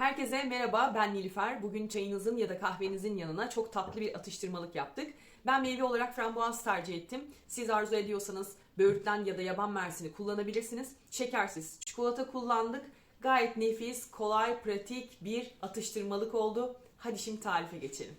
Herkese merhaba ben Nilüfer. Bugün çayınızın ya da kahvenizin yanına çok tatlı bir atıştırmalık yaptık. Ben meyve olarak frambuaz tercih ettim. Siz arzu ediyorsanız böğürtlen ya da yaban mersini kullanabilirsiniz. Şekersiz çikolata kullandık. Gayet nefis, kolay, pratik bir atıştırmalık oldu. Hadi şimdi tarife geçelim.